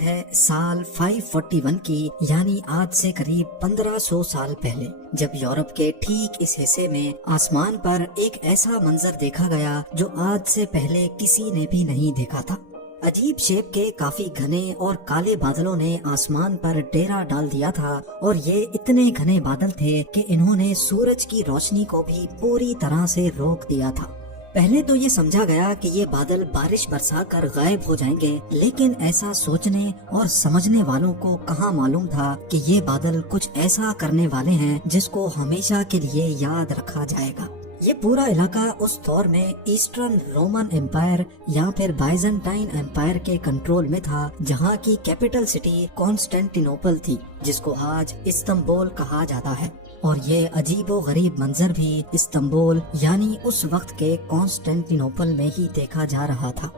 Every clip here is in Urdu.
بات ہے سال 541 کی، یعنی آج سے قریب 1500 سال پہلے، جب یورپ کے ٹھیک اس حصے میں آسمان پر ایک ایسا منظر دیکھا گیا جو آج سے پہلے کسی نے بھی نہیں دیکھا تھا۔ عجیب شیپ کے کافی گھنے اور کالے بادلوں نے آسمان پر ڈیرا ڈال دیا تھا، اور یہ اتنے گھنے بادل تھے کہ انہوں نے سورج کی روشنی کو بھی پوری طرح سے روک دیا تھا۔ پہلے تو یہ سمجھا گیا کہ یہ بادل بارش برسا کر غائب ہو جائیں گے، لیکن ایسا سوچنے اور سمجھنے والوں کو کہاں معلوم تھا کہ یہ بادل کچھ ایسا کرنے والے ہیں جس کو ہمیشہ کے لیے یاد رکھا جائے گا۔ یہ پورا علاقہ اس دور میں ایسٹرن رومن امپائر یا پھر بائزنٹائن امپائر کے کنٹرول میں تھا، جہاں کی کیپٹل سٹی کانسٹینٹینوپل تھی، جس کو آج استنبول کہا جاتا ہے۔ اور یہ عجیب و غریب منظر بھی استنبول یعنی اس وقت کے کانسٹینٹینوپل میں ہی دیکھا جا رہا تھا۔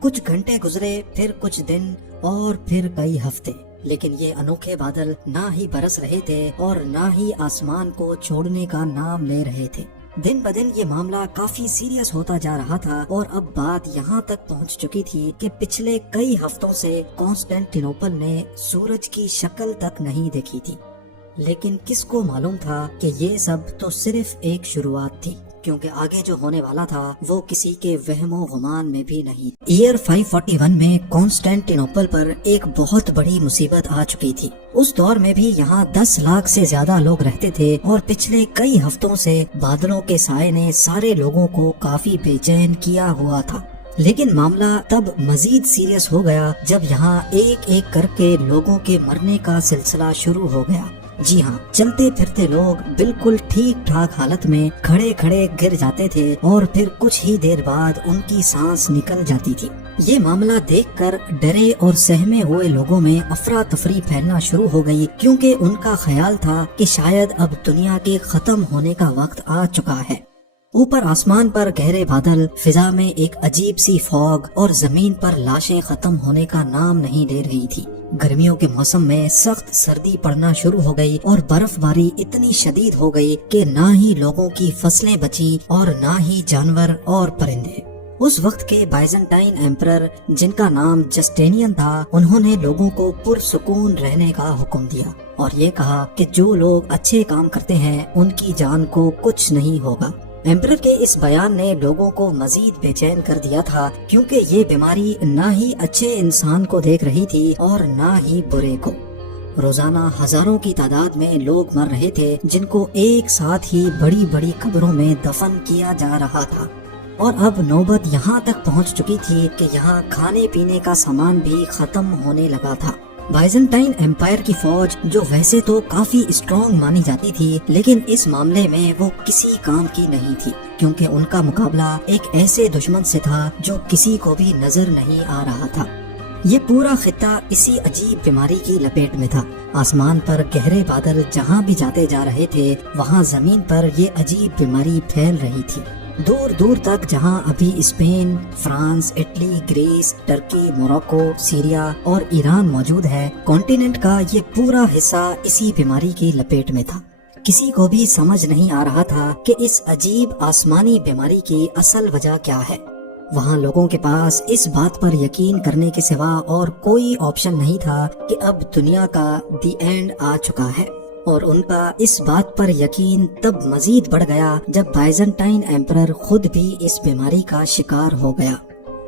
کچھ گھنٹے گزرے، پھر کچھ دن، اور پھر کئی ہفتے، لیکن یہ انوکھے بادل نہ ہی برس رہے تھے اور نہ ہی آسمان کو چھوڑنے کا نام لے رہے تھے۔ دن بدن یہ معاملہ کافی سیریس ہوتا جا رہا تھا، اور اب بات یہاں تک پہنچ چکی تھی کہ پچھلے کئی ہفتوں سے کانسٹینٹینوپل نے سورج کی شکل تک نہیں دیکھی تھی۔ لیکن کس کو معلوم تھا کہ یہ سب تو صرف ایک شروعات تھی، کیونکہ آگے جو ہونے والا تھا وہ کسی کے وہم و گمان میں بھی نہیں۔ ایئر 541 میں کانسٹینٹینوپل پر ایک بہت بڑی مصیبت آ چکی تھی۔ اس دور میں بھی یہاں 10 لاکھ سے زیادہ لوگ رہتے تھے، اور پچھلے کئی ہفتوں سے بادلوں کے سائے نے سارے لوگوں کو کافی بے چین کیا ہوا تھا۔ لیکن معاملہ تب مزید سیریس ہو گیا جب یہاں ایک ایک کر کے لوگوں کے مرنے کا سلسلہ شروع ہو گیا۔ جی ہاں، چلتے پھرتے لوگ بالکل ٹھیک ٹھاک حالت میں کھڑے کھڑے گر جاتے تھے، اور پھر کچھ ہی دیر بعد ان کی سانس نکل جاتی تھی۔ یہ معاملہ دیکھ کر ڈرے اور سہمے ہوئے لوگوں میں افراتفری پھیلنا شروع ہو گئی، کیونکہ ان کا خیال تھا کہ شاید اب دنیا کے ختم ہونے کا وقت آ چکا ہے۔ اوپر آسمان پر گہرے بادل، فضا میں ایک عجیب سی فوگ، اور زمین پر لاشیں ختم ہونے کا نام نہیں لے رہی تھی۔ گرمیوں کے موسم میں سخت سردی پڑنا شروع ہو گئی، اور برف باری اتنی شدید ہو گئی کہ نہ ہی لوگوں کی فصلیں بچی اور نہ ہی جانور اور پرندے۔ اس وقت کے بائزنٹائن ایمپرر، جن کا نام جسٹینین تھا، انہوں نے لوگوں کو پرسکون رہنے کا حکم دیا، اور یہ کہا کہ جو لوگ اچھے کام کرتے ہیں ان کی جان کو کچھ نہیں ہوگا۔ ایمپرر کے اس بیان نے لوگوں کو مزید بے چین کر دیا تھا، کیونکہ یہ بیماری نہ ہی اچھے انسان کو دیکھ رہی تھی اور نہ ہی برے کو۔ روزانہ ہزاروں کی تعداد میں لوگ مر رہے تھے، جن کو ایک ساتھ ہی بڑی بڑی قبروں میں دفن کیا جا رہا تھا۔ اور اب نوبت یہاں تک پہنچ چکی تھی کہ یہاں کھانے پینے کا سامان بھی ختم ہونے لگا تھا۔ بائزنٹائن امپائر کی فوج، جو ویسے تو کافی اسٹرانگ مانی جاتی تھی، لیکن اس معاملے میں وہ کسی کام کی نہیں تھی، کیونکہ ان کا مقابلہ ایک ایسے دشمن سے تھا جو کسی کو بھی نظر نہیں آ رہا تھا۔ یہ پورا خطہ اسی عجیب بیماری کی لپیٹ میں تھا۔ آسمان پر گہرے بادل جہاں بھی جاتے جا رہے تھے، وہاں زمین پر یہ عجیب بیماری پھیل رہی تھی۔ دور دور تک جہاں ابھی Spain, France, Italy, Greece, Turkey, Morocco, Syria اور ایران موجود ہے، کانٹیننٹ کا یہ پورا حصہ اسی بیماری کی لپیٹ میں تھا۔ کسی کو بھی سمجھ نہیں آ رہا تھا کہ اس عجیب آسمانی بیماری کی اصل وجہ کیا ہے۔ وہاں لوگوں کے پاس اس بات پر یقین کرنے کے سوا اور کوئی آپشن نہیں تھا کہ اب دنیا کا دی اینڈ آ چکا ہے، اور ان کا اس بات پر یقین تب مزید بڑھ گیا جب بائزنٹائن ایمپرر خود بھی اس بیماری کا شکار ہو گیا۔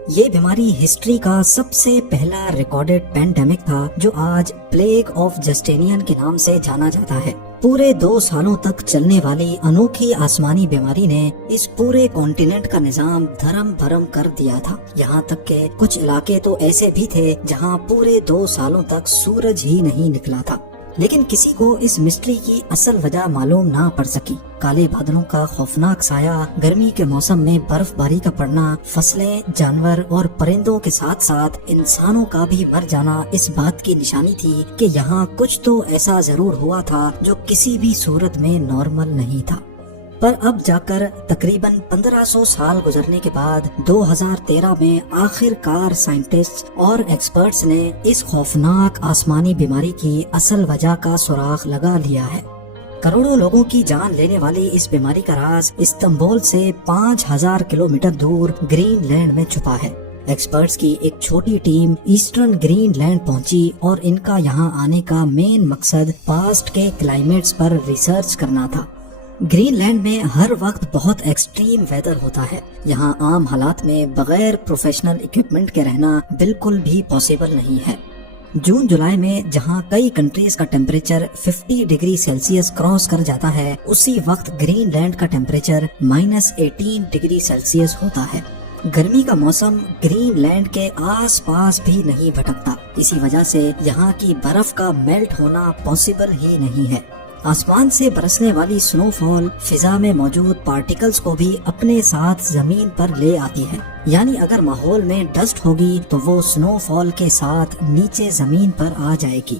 یہ بیماری ہسٹری کا سب سے پہلا ریکارڈڈ پینڈیمک تھا، جو آج پلیگ آف جسٹینین کے نام سے جانا جاتا ہے۔ پورے 2 سالوں تک چلنے والی انوکھی آسمانی بیماری نے اس پورے کانٹیننٹ کا نظام دھرم بھرم کر دیا تھا، یہاں تک کہ کچھ علاقے تو ایسے بھی تھے جہاں پورے 2 سالوں تک سورج ہی نہیں نکلا تھا۔ لیکن کسی کو اس مسٹری کی اصل وجہ معلوم نہ پڑ سکی۔ کالے بادلوں کا خوفناک سایہ، گرمی کے موسم میں برف باری کا پڑنا، فصلیں، جانور اور پرندوں کے ساتھ ساتھ انسانوں کا بھی مر جانا اس بات کی نشانی تھی کہ یہاں کچھ تو ایسا ضرور ہوا تھا جو کسی بھی صورت میں نارمل نہیں تھا۔ پر اب جا کر تقریباً 1500 سال گزرنے کے بعد 2013 میں آخر کار سائنٹسٹ اور ایکسپرٹس نے اس خوفناک آسمانی بیماری کی اصل وجہ کا سراغ لگا لیا ہے۔ کروڑوں لوگوں کی جان لینے والی اس بیماری کا راز استنبول سے 5000 کلومیٹر دور گرین لینڈ میں چھپا ہے۔ ایکسپرٹس کی ایک چھوٹی ٹیم ایسٹرن گرین لینڈ پہنچی اور ان کا یہاں آنے کا مین مقصد پاسٹ کے کلائمیٹس پر ریسرچ کرنا تھا۔ گرین لینڈ میں ہر وقت بہت ایکسٹریم ویدر ہوتا ہے، یہاں عام حالات میں بغیر پروفیشنل اکوپمنٹ کے رہنا بالکل بھی پاسبل نہیں ہے۔ جون جولائی میں جہاں کئی کنٹریز کا ٹیمپریچر 50 ڈگری سیلسیس کراس کر جاتا ہے، اسی وقت گرین لینڈ کا ٹیمپریچر -18 ڈگری سیلسیس ہوتا ہے۔ گرمی کا موسم گرین لینڈ کے آس پاس بھی نہیں بھٹکتا، اسی وجہ سے یہاں کی برف کا میلٹ ہونا پاسبل ہی نہیں ہے۔ آسمان سے برسنے والی سنو فال فضا میں موجود پارٹیکلز کو بھی اپنے ساتھ زمین پر لے آتی ہے، یعنی اگر ماحول میں ڈسٹ ہوگی تو وہ سنو فال کے ساتھ نیچے زمین پر آ جائے گی۔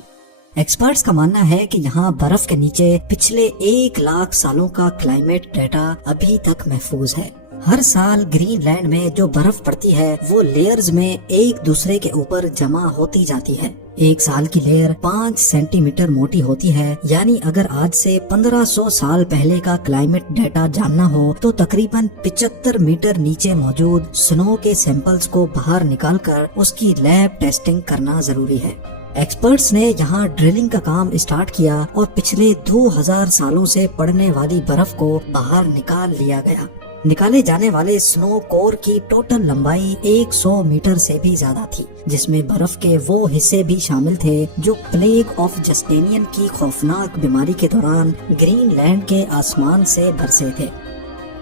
ایکسپرٹس کا ماننا ہے کہ یہاں برف کے نیچے پچھلے 1 لاکھ سالوں کا کلائمیٹ ڈیٹا ابھی تک محفوظ ہے۔ ہر سال گرین لینڈ میں جو برف پڑتی ہے وہ لیئرز میں ایک دوسرے کے اوپر جمع ہوتی جاتی ہے۔ ایک سال کی لیئر 5 سینٹی میٹر موٹی ہوتی ہے، یعنی اگر آج سے 1500 سال پہلے کا کلائمیٹ ڈیٹا جاننا ہو تو تقریباً 75 میٹر نیچے موجود سنو کے سیمپلز کو باہر نکال کر اس کی لیب ٹیسٹنگ کرنا ضروری ہے۔ ایکسپرٹس نے یہاں ڈرلنگ کا کام اسٹارٹ کیا اور پچھلے 2000 سالوں سے پڑنے والی برف کو باہر نکال لیا گیا۔ نکالے جانے والے سنو کور کی ٹوٹل لمبائی 100 میٹر سے بھی زیادہ تھی، جس میں برف کے وہ حصے بھی شامل تھے جو پلیگ آف جسٹینین کی خوفناک بیماری کے دوران گرین لینڈ کے آسمان سے برسے تھے۔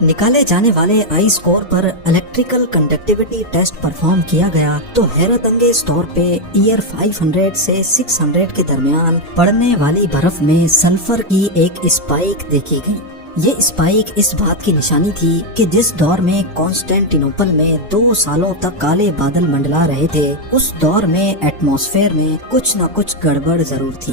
نکالے جانے والے آئس کور پر الیکٹریکل کنڈکٹیوٹی ٹیسٹ پرفارم کیا گیا تو حیرت انگیز طور پہ ایئر 500 سے 600 کے درمیان پڑنے والی برف میں سلفر کی ایک اسپائک دیکھی گئی۔ یہ اسپائک اس بات کی نشانی تھی کہ جس دور میں کانسٹینٹینوپل میں 2 سالوں تک کالے بادل منڈلا رہے تھے، اس دور میں ایٹماسفیئر میں کچھ نہ کچھ گڑبڑ ضرور تھی۔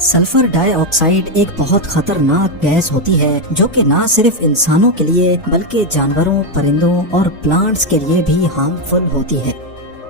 سلفر ڈائی آکسائڈ ایک بہت خطرناک گیس ہوتی ہے جو کہ نہ صرف انسانوں کے لیے بلکہ جانوروں، پرندوں اور پلانٹس کے لیے بھی ہارمفل ہوتی ہے۔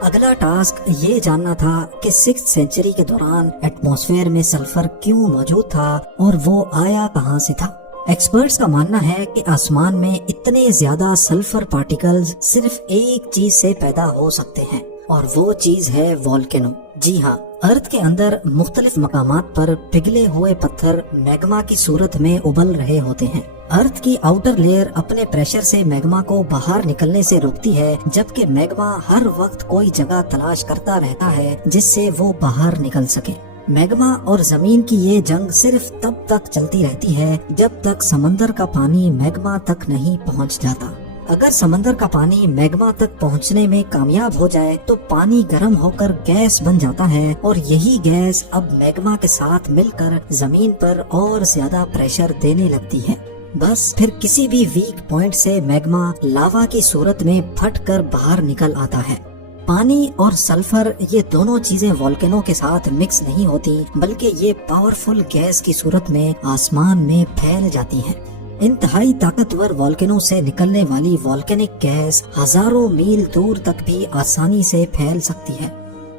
اگلا ٹاسک یہ جاننا تھا کہ 6th سینچری کے دوران ایٹماسفیئر میں سلفر کیوں موجود تھا اور وہ آیا کہاں سے تھا۔ ایکسپرٹس کا ماننا ہے کہ آسمان میں اتنے زیادہ سلفر پارٹیکلز صرف ایک چیز سے پیدا ہو سکتے ہیں، اور وہ چیز ہے والکینو۔ جی ہاں، ارتھ کے اندر مختلف مقامات پر پگھلے ہوئے پتھر میگما کی صورت میں ابل رہے ہوتے ہیں۔ ارتھ کی آؤٹر لیئر اپنے پریشر سے میگما کو باہر نکلنے سے روکتی ہے، جبکہ میگما ہر وقت کوئی جگہ تلاش کرتا رہتا ہے جس سے وہ باہر نکل سکے۔ میگما اور زمین کی یہ جنگ صرف تب تک چلتی رہتی ہے جب تک سمندر کا پانی میگما تک نہیں پہنچ جاتا۔ اگر سمندر کا پانی میگما تک پہنچنے میں کامیاب ہو جائے تو پانی گرم ہو کر گیس بن جاتا ہے، اور یہی گیس اب میگما کے ساتھ مل کر زمین پر اور زیادہ پریشر دینے لگتی ہے۔ بس پھر کسی بھی ویک پوائنٹ سے میگما لاوا کی صورت میں پھٹ کر باہر نکل آتا ہے۔ پانی اور سلفر یہ دونوں چیزیں والکینو کے ساتھ مکس نہیں ہوتی، بلکہ یہ پاورفل گیس کی صورت میں آسمان میں پھیل جاتی ہیں۔ انتہائی طاقتور والکینو سے نکلنے والی والکینک گیس ہزاروں میل دور تک بھی آسانی سے پھیل سکتی ہے۔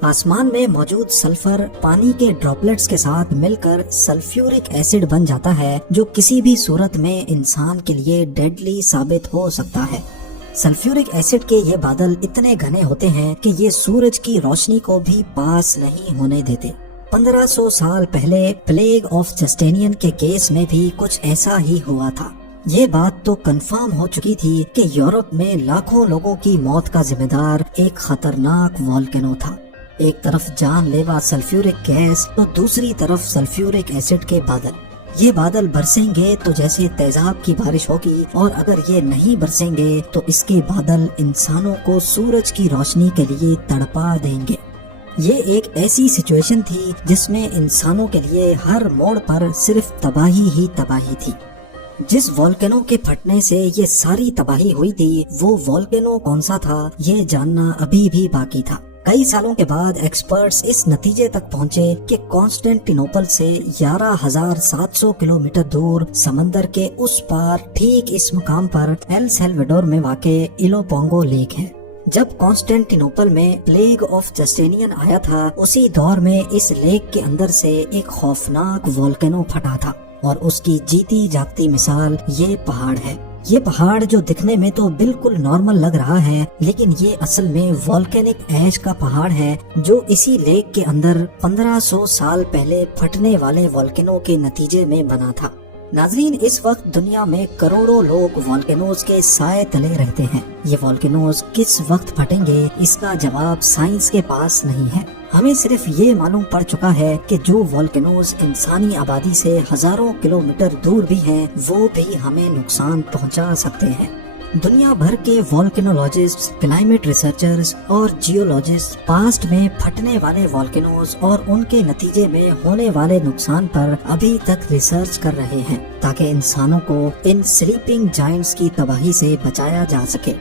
آسمان میں موجود سلفر پانی کے ڈراپلٹس کے ساتھ مل کر سلفیورک ایسڈ بن جاتا ہے، جو کسی بھی صورت میں انسان کے لیے ڈیڈلی ثابت ہو سکتا ہے۔ سلفیورک ایسڈ کے یہ بادل اتنے گھنے ہوتے ہیں کہ یہ سورج کی روشنی کو بھی پاس نہیں ہونے دیتے۔ 1500 سال پہلے پلیگ آف جسٹینین کے کیس میں بھی کچھ ایسا ہی ہوا تھا۔ یہ بات تو کنفرم ہو چکی تھی کہ یورپ میں لاکھوں لوگوں کی موت کا ذمہ دار ایک خطرناک والکینو تھا۔ ایک طرف جان لیوا سلفیورک گیس تو دوسری طرف سلفیورک ایسڈ کے بادل۔ یہ بادل برسیں گے تو جیسے تیزاب کی بارش ہوگی، اور اگر یہ نہیں برسیں گے تو اس کے بادل انسانوں کو سورج کی روشنی کے لیے تڑپا دیں گے۔ یہ ایک ایسی سچویشن تھی جس میں انسانوں کے لیے ہر موڑ پر صرف تباہی ہی تباہی تھی۔ جس والکینو کے پھٹنے سے یہ ساری تباہی ہوئی تھی، وہ والکینو کون سا تھا یہ جاننا ابھی بھی باقی تھا۔ کئی سالوں کے بعد ایکسپرٹس اس نتیجے تک پہنچے کہ کانسٹینٹینوپل سے 11,700 کلومیٹر دور سمندر کے اس پار ٹھیک اس مقام پر ایل سیلویڈور میں واقع ایلوپونگو لیک ہے۔ جب کانسٹینٹینوپل میں پلیگ آف جسٹینین آیا تھا، اسی دور میں اس لیک کے اندر سے ایک خوفناک والکینو پھٹا تھا، اور اس کی جیتی جاگتی مثال یہ پہاڑ ہے۔ یہ پہاڑ جو دکھنے میں تو بالکل نارمل لگ رہا ہے، لیکن یہ اصل میں والکینک ایش کا پہاڑ ہے جو اسی لیک کے اندر 1500 سال پہلے پھٹنے والے والکینو کے نتیجے میں بنا تھا۔ ناظرین، اس وقت دنیا میں کروڑوں لوگ والکینوز کے سائے تلے رہتے ہیں۔ یہ والکینوز کس وقت پھٹیں گے اس کا جواب سائنس کے پاس نہیں ہے۔ ہمیں صرف یہ معلوم پڑ چکا ہے کہ جو والکینوز انسانی آبادی سے ہزاروں کلومیٹر دور بھی ہیں وہ بھی ہمیں نقصان پہنچا سکتے ہیں۔ دنیا بھر کے والکینولوجسٹ، کلائمیٹ ریسرچرز اور جیولوجسٹ پاسٹ میں پھٹنے والے والکینوز اور ان کے نتیجے میں ہونے والے نقصان پر ابھی تک ریسرچ کر رہے ہیں تاکہ انسانوں کو ان سلیپنگ جائنٹس کی تباہی سے بچایا جا سکے۔